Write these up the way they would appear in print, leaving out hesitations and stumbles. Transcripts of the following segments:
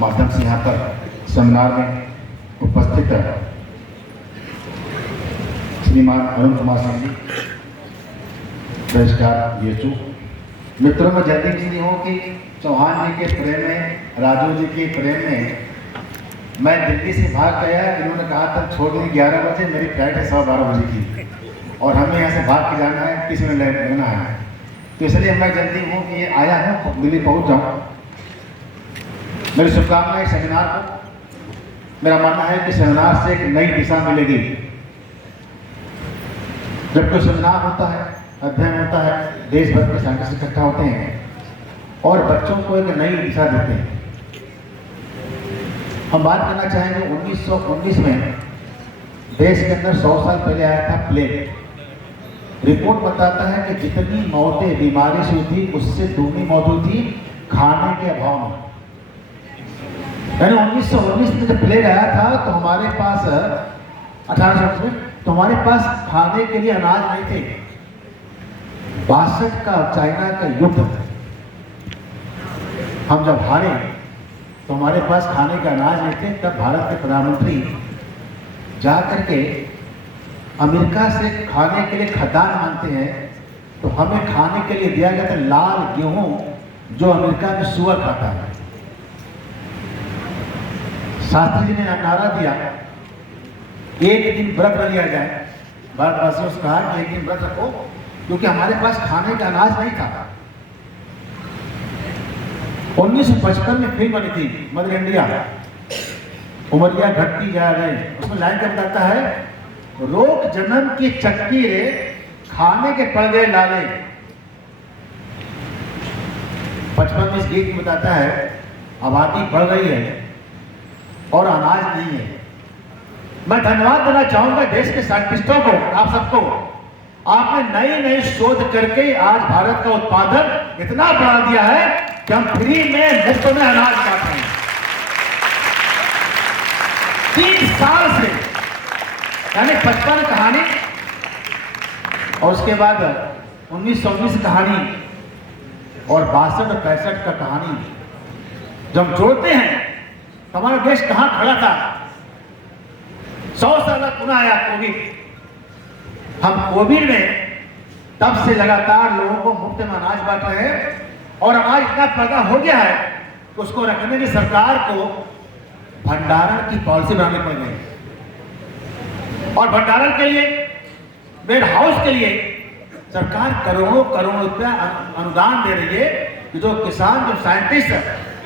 माध्यम से यहाँ पर सेमिनार में उपस्थित श्रीमान अरुण कुमार सिंह जी, रजिस्ट्रार येचू, मित्रों में जल्दी इसलिए हो कि चौहान जी के प्रेम में, राजू जी के प्रेम में मैं दिल्ली से भाग गया। इन्होंने कहा था छोड़ने 11 बजे, मेरी फ्लाइट है 12:15 बजे की और हमें यहाँ से भाग के जाना है, 30 मिनट लगना है। तो इसलिए मैं जल्दी हूँ कि आया हूँ, दिल्ली पहुँच जाऊँ। मेरी शुभकामनाएं सेमिनार को। मेरा मानना है कि सेमिनार से एक नई दिशा मिलेगी। जब कोई सेमिनार होता है, अध्ययन होता है, देश भर के साइंटिस्ट इकट्ठा होते हैं और बच्चों को एक नई दिशा देते हैं। हम बात करना चाहेंगे 1919 में देश के अंदर 100 साल पहले आया था प्लेग। रिपोर्ट बताता है कि जितनी मौतें बीमारी से हुई थी उससे दुगनी मौत हुई थी खाने के अभाव में। यानी 1919 में जब प्लेग आया था तो हमारे पास 1800 में तो हमारे पास खाने के लिए अनाज नहीं थे। 62 का चाइना का युद्ध हम जब हारे तो हमारे पास खाने का अनाज नहीं थे। तब भारत के प्रधानमंत्री जा करके अमेरिका से खाने के लिए खदान मांगते हैं, तो हमें खाने के लिए दिया गया था लाल गेहूं जो अमेरिका में सुअर खाता है। शास्त्री जी ने नारा दिया एक दिन व्रत रख लिया जाए। भारतवासियों से कहा कि एक दिन व्रत रखो, क्योंकि हमारे पास खाने का अनाज नहीं था। 1955 में फिल्म बनी थी मदर इंडिया, उमरिया घटती जा रही। उसमें लाइन क्या बताता है, रोक जन्म की चक्की रे खाने के पड़ गए लाले। 55 में इस गीत में बताता है आबादी बढ़ रही है और अनाज नहीं है। मैं धन्यवाद देना चाहूंगा देश के साइंटिस्टों को, आप सबको। आपने नई नई शोध करके आज भारत का उत्पादन इतना बढ़ा दिया है कि हम फ्री में, मुफ्त में अनाज पाते हैं। 3 साल से, यानी 55 कहानी और उसके बाद 1919 कहानी और 62 और 65 का कहानी जब हम जोड़ते हैं तो हमारा देश कहां खड़ा था। 100 साल पुनः आया कोविड। हम कोविड में तब से लगातार लोगों को मुफ्त में अनाज बांट रहे हैं और अनाज इतना पैदा हो गया है कि उसको रखने की सरकार को भंडारण की पॉलिसी बनानी पड़ गई। और भंडारण के लिए, वेयर हाउस के लिए सरकार करोड़ों करोड़ रुपया अनुदान दे रही है कि जो किसान, जो साइंटिस्ट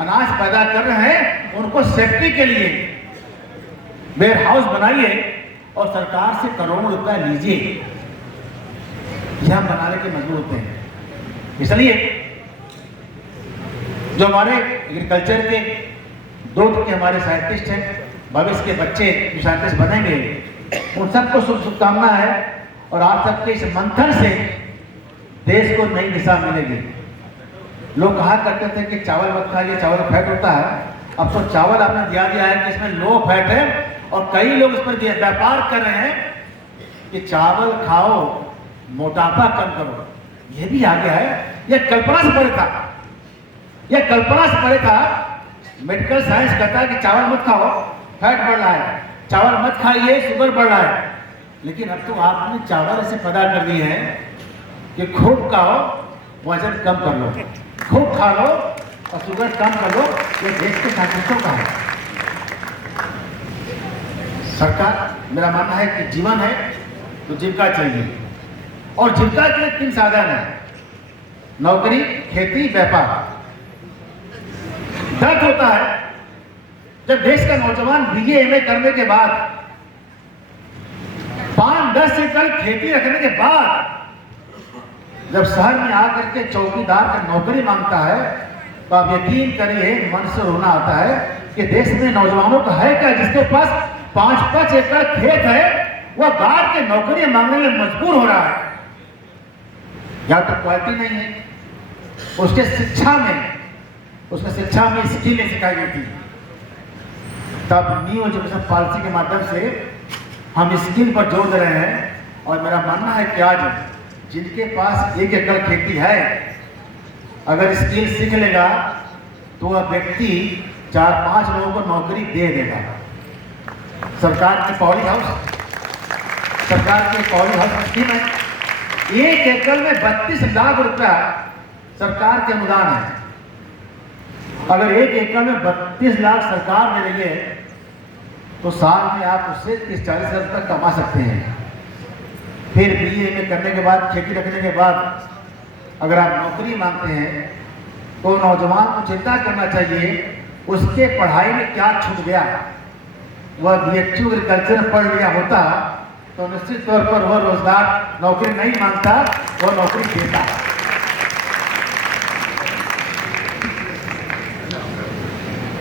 अनाज पैदा कर रहे हैं उनको सेफ्टी के लिए वेयर हाउस बनाइए और सरकार से करोड़ों रुपया लीजिए। यह हम बनाने के मजबूर होते हैं। इसलिए जो हमारे एग्रीकल्चर के दूध के हमारे साइंटिस्ट हैं, भविष्य के बच्चे जो साइंटिस्ट बनेंगे, उन सबको शुभकामना है और आप सबके इस मंथन से देश को नई दिशा मिलेगी। लोग कहा करते थे कि चावल मत खाइए, चावल फैट होता है। अब तो चावल आपने दिया है कि इसमें लो फैट है और कई लोग इस पर व्यापार कर रहे हैं कि चावल खाओ, मोटापा कम करो। यह भी आ गया है। यह कल्पना से परे था, यह कल्पना से परे था। मेडिकल साइंस कहता है कि चावल मत खाओ, फैट बढ़ रहा है, चावल मत खाइए, शुगर बढ़ रहा है। लेकिन अब तो आपने चावल ऐसे पैदा कर दिए हैं कि खूब खाओ, वजन कम कर लो, खूब खा लो और शुगर कम कर लो। ये देश के साइंटिस्टों का है। सरकार, मेरा मानना है कि जीवन है तो जीविका चाहिए और जीविका के लिए 3 साधन है, नौकरी, खेती, व्यापार। दर्द होता है जब देश का नौजवान बीए एमए करने के बाद 5-10 एकड़ खेती रखने के बाद जब शहर में आकर के चौकीदार का नौकरी मांगता है तो आप यकीन करिए मन से रोना आता है कि देश में नौजवानों का है क्या जिसके पास 5-5 एकड़ खेत है, वह गार्ड के नौकरी मांगने में मजबूर हो रहा है। या तो क्वालिटी नहीं है, उसके शिक्षा में स्किल नहीं सिखाई गई थी। तब न्यू एजुकेशन पॉलिसी के माध्यम से हम स्किल पर जोर दे रहे हैं और मेरा मानना है कि आज जिनके पास 1 एकड़ खेती है, अगर स्किल सीख लेगा तो वह व्यक्ति 4-5 लोगों को नौकरी दे देगा। सरकार की पॉली हाउस स्कीम है। 1 एकड़ में 32 लाख रुपया सरकार के अनुदान है। अगर 1 एकड़ में 32 लाख सरकार दे रही है तो साल में आप उससे 30-40 हज़ार तक कमा सकते हैं। फिर BA में करने के बाद, खेती रखने के बाद अगर आप नौकरी मांगते हैं तो नौजवान को चिंता करना चाहिए उसके पढ़ाई में क्या छूट गया। वह BHU एग्रीकल्चर पढ़ लिया होता तो निश्चित तौर पर वह रोजगार नौकरी नहीं मांगता, वह नौकरी देता।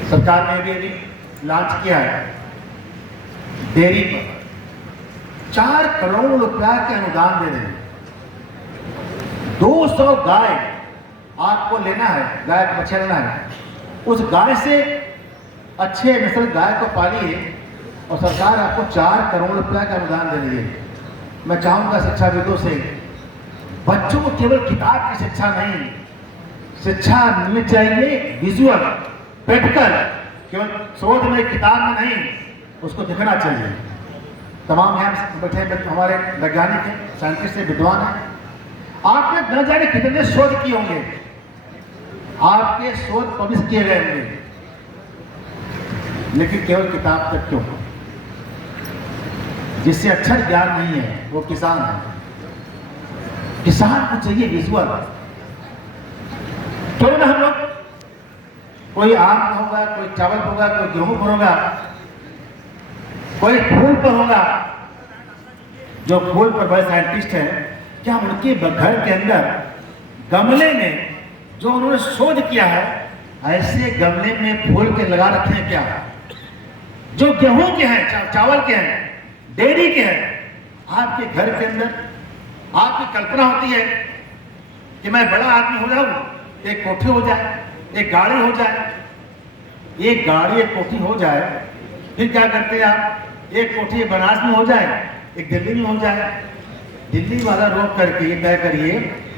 सरकार ने भी लॉन्च किया है डेयरी पर 4 करोड़ रुपया के अनुदान दे रहे हैं। 200 गाय आपको लेना है, गाय को बछड़ा लेना है, उस गाय से अच्छे नस्ल गाय को पालिए और सरकार आपको 4 करोड़ रुपया का अनुदान दे रही है। मैं चाहूंगा शिक्षाविदों से, बच्चों को केवल किताब की शिक्षा नहीं, शिक्षा मिलनी चाहिए विजुअल, प्रैक्टिकल। केवल शोध में, किताब में नहीं, उसको दिखना चाहिए। तमाम यहाँ बैठे हमारे वैज्ञानिक हैं, साइंटिस्ट हैं, विद्वान हैं। आपने न जाने कितने शोध किए होंगे, आपके शोध पब्लिश किए गए होंगे, लेकिन केवल किताब तक क्यों? जिससे अक्षर ज्ञान नहीं है वो किसान है। किसान को चाहिए विजुअल। क्यों ना हम लोग, कोई आम पर होगा, कोई चावल पर होगा, कोई गेहूं पर होगा, कोई फूल पर होगा। जो फूल पर बड़े साइंटिस्ट हैं, क्या उनके घर के अंदर गमले में जो उन्होंने शोध किया है, ऐसे गमले में फूल के लगा रखे हैं क्या? जो गेहूं के हैं, चावल के हैं, डेयरी के हैं। आपके घर के अंदर आपकी कल्पना होती है कि मैं बड़ा आदमी हो जाऊं, एक कोठी हो जाए, एक गाड़ी हो जाए। एक गाड़ी, एक कोठी हो जाए, फिर क्या करते हैं आप? एक कोठी बनारस में हो जाए, एक दिल्ली में हो जाए। दिल्ली वाला रोक करके ये तय करिए,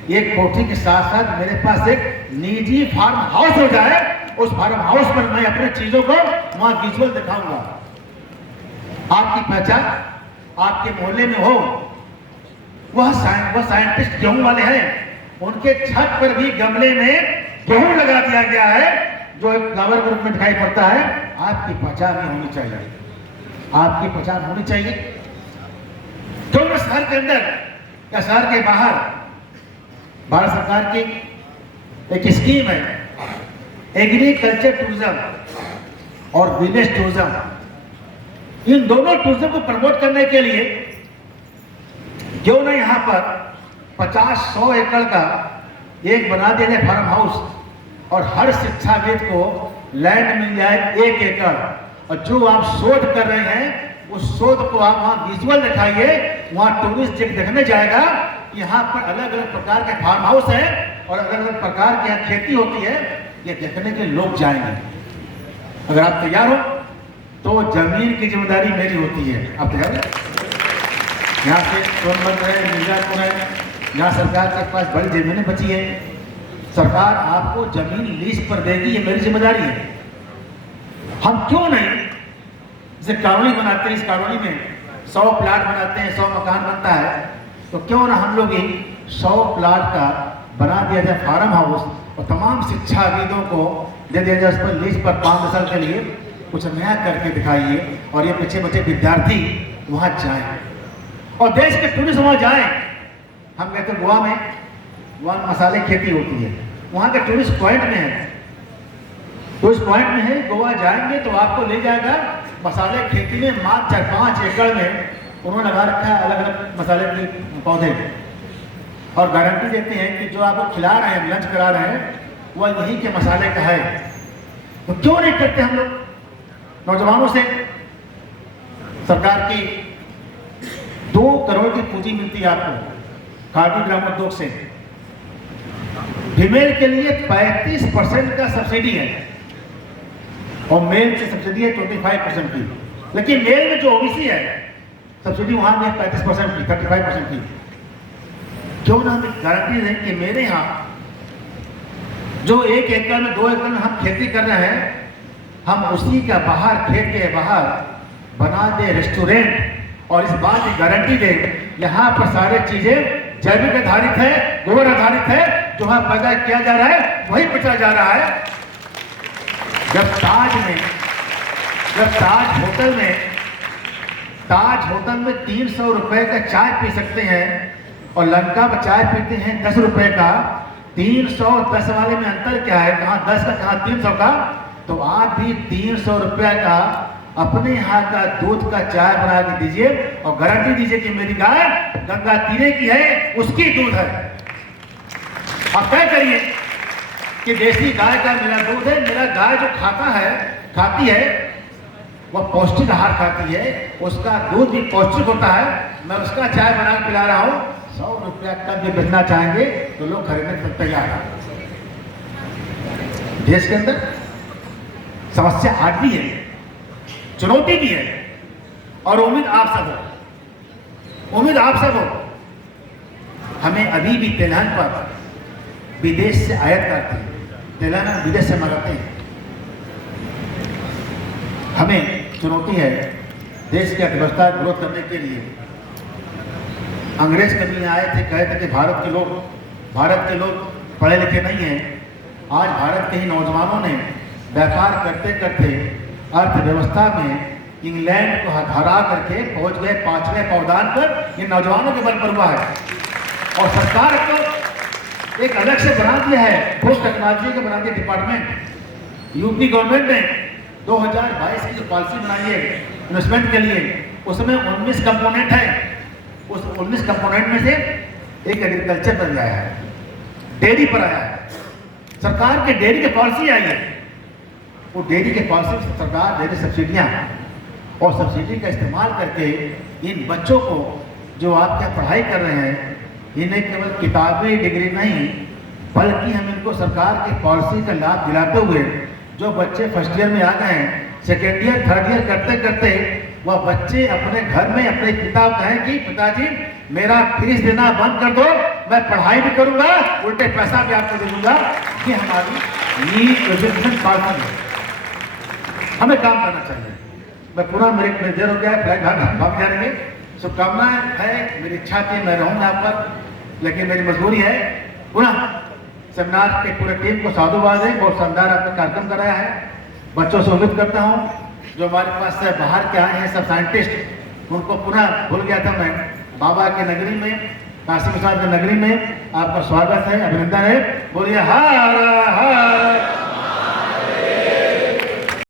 एक कोठी के साथ साथ मेरे पास एक निजी फार्म हाउस हो जाए, उस फार्म हाउस पर मैं अपने चीजों को वहां विजुअल दिखाऊंगा। आपकी पहचान आपके मोहल्ले में हो। वह साइंटिस्ट गेहूं वाले हैं, उनके छत पर भी गमले में गेहूं लगा दिया गया है, जो एक फ्लावर ग्रुप में दिखाई पड़ता है। आपकी पहचान नहीं होनी चाहिए, आपकी पहचान होनी चाहिए। तो शहर के अंदर या शहर के बाहर भारत सरकार की एक स्कीम है, एग्रीकल्चर टूरिज्म और विलेज टूरिज्म। इन दोनों टूरिज्म को प्रमोट करने के लिए क्यों ना यहाँ पर 50-100 एकड़ का एक बना दिया जाए फार्म हाउस, और हर शिक्षाविद को लैंड मिल जाए 1 एकड़, और जो आप शोध कर रहे हैं उस शोध को आप वहां विजुअल दिखाइए। वहां टूरिस्ट देखने जाएगा, यहाँ पर अलग अलग प्रकार के फार्म हाउस है और अलग अलग प्रकार की यहाँ खेती होती है, ये देखने के लोग जाएंगे। अगर आप तैयार हो तो जमीन की जिम्मेदारी मेरी होती है। आप तैयार हैं? यहाँ से सोनभद्र है, मिर्जापुर है, यहाँ सरकार के पास बड़ी जमीनें बची है, सरकार आपको जमीन लीज पर देगी, ये मेरी जिम्मेदारी है। हम क्यों नहीं जैसे कॉलोनी बनाते हैं, इस कॉलोनी में 100 प्लाट बनाते हैं, 100 मकान बनता है, तो क्यों ना हम लोग ही 100 प्लाट का बना दिया जाए फार्म हाउस, और तमाम शिक्षाविदों को दे दिया जाए उस पर लीज पर 5 साल के लिए। कुछ नया करके दिखाइए और ये पीछे बचे विद्यार्थी वहाँ जाएं और देश के टूरिस्ट वहाँ जाएं। हम कहते हैं गोवा में मसाले खेती होती है, वहाँ के टूरिस्ट पॉइंट में है, टूरिस्ट पॉइंट में है, गोवा जाएंगे तो आपको ले जाएगा मसाले खेती में। मात्र 4-5 एकड़ में उन्होंने लगा रखा है अलग अलग मसाले के पौधे, और गारंटी देते हैं कि जो आपको खिला रहे हैं, लंच करा रहे हैं, वह यहीं के मसाले का है। तो क्यों नहीं करते हम लोग? नौजवानों से सरकार की 2 करोड़ की पूंजी मिलती है आपको खादी ग्रामोद्योग से। फीमेल के लिए 35% का सब्सिडी है और मेल की सब्सिडी है 25% की, लेकिन मेल में जो ओबीसी है सब्सिडी वहां में 35% की, 35% की। क्यों ना हम गारंटी दें कि मेरे यहाँ जो 1 एकड़ में 2 एकड़ में हम खेती कर रहे हैं, हम उसी का बाहर खेत के बाहर बना दे रेस्टोरेंट और इस बात की गारंटी दे यहाँ पर सारे चीजें जैविक आधारित है, गोबर आधारित है, जो यहाँ पैदा किया जा रहा है वही बेचा जा रहा है। जब ताज होटल में 300 रुपए का चाय पी सकते हैं और लंका में चाय पीते हैं 10 रुपए का, 310 वाले में अंतर क्या है, कहाँ 10 का कहाँ 300 का। तो आप भी 300 रुपए का अपने यहाँ का दूध का चाय बना के दीजिए और गारंटी दीजिए कि मेरी गाय गंगा तीरे की है, उसकी दूध है। आप तय करिए कि देसी गाय का मेरा दूध है, मेरा गाय जो खाती है वह पौष्टिक आहार खाती है, उसका दूध भी पौष्टिक होता है, मैं उसका चाय बना के पिला रहा हूँ। 100 रुपया कब भी बेचना चाहेंगे तो लोग खरीदने तक तैयार हैं। देश के अंदर समस्या आज भी है, चुनौती भी है और उम्मीद आप सब हो। हमें अभी भी तिलहन पर विदेश से आयात करते हैं, तिलहन विदेश से मंगाते हैं। हमें चुनौती है देश की अर्थव्यवस्था ग्रोथ करने के लिए। अंग्रेज कभी आए थे, कहे थे कि भारत के लोग पढ़े लिखे नहीं हैं। आज भारत के ही नौजवानों ने व्यापार करते करते अर्थव्यवस्था में इंग्लैंड को हरा करके पहुंच गए 5वें पावदान पर। ये नौजवानों के बल पर हुआ है और सरकार को एक अलग से बना दिया है, पोस्ट टेक्नोलॉजी का बना दिया डिपार्टमेंट। यूपी गवर्नमेंट ने 2022 की जो पॉलिसी बनाई है इन्वेस्टमेंट के लिए, उसमें 19 कंपोनेंट है। उस 19 कंपोनेंट में से एक एग्रीकल्चर पर आया है, डेयरी पर आया है। सरकार के डेयरी की पॉलिसी आई है, वो डेयरी के पॉलिसी से सरकार डेयरी सब्सिडियाँ और सब्सिडी का इस्तेमाल करके इन बच्चों को जो आप क्या पढ़ाई कर रहे हैं, इन्हें केवल किताबी डिग्री नहीं बल्कि हम इनको सरकार की पॉलिसी का लाभ दिलाते हुए जो बच्चे फर्स्ट ईयर में आ गए हैं, सेकेंड ईयर थर्ड ईयर करते करते वह बच्चे अपने घर में अपने पिता कहें कि पिताजी मेरा फीस देना बंद कर दो, मैं पढ़ाई भी करूंगा, उल्टे पैसा भी आपको दे दूंगा। ये हमारी नीड एजुकेशन पॉलिसी है, हमें काम करना चाहिए। मैं पूरा मेरे देर हो गया है, फ्लाइट भाग जाएंगे। शुभकामनाएं है, मेरी इच्छा थी मैं रहूँ यहाँ पर, लेकिन मेरी मजबूरी है। पुनः सेमिनार के पूरे टीम को साधुवाद है, बहुत शानदार आपने कार्यक्रम कराया है। बच्चों से उम्मीद करता हूँ जो हमारे पास से बाहर के आए हैं सब साइंटिस्ट, उनको पुनः भूल गया था मैं, बाबा के नगरी में, काशी प्रसाद की नगरी में आपका स्वागत है, अभिनंदन है। बोलिए हर हर